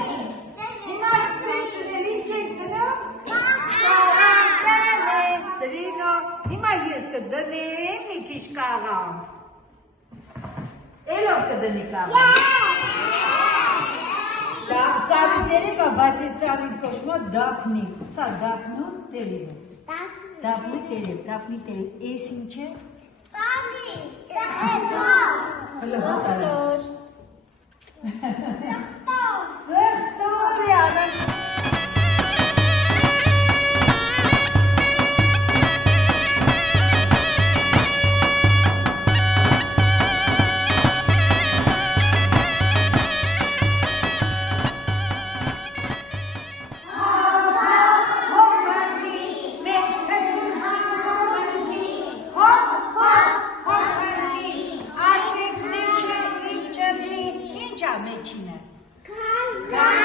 Հիմա ծրիների չեք դնում, կարամ դրինո, հիմա ես կդնեմ մի քիչ կարամ, էլով կդնի կարամ, ծավիների կա, բայց է ծավիտ կոշմա դապնի, սա դապնում տերև է, դապնի տերև, ես ինչ է? Տավի, սղտոր, սղտոր է ադան Մեջինը Կազան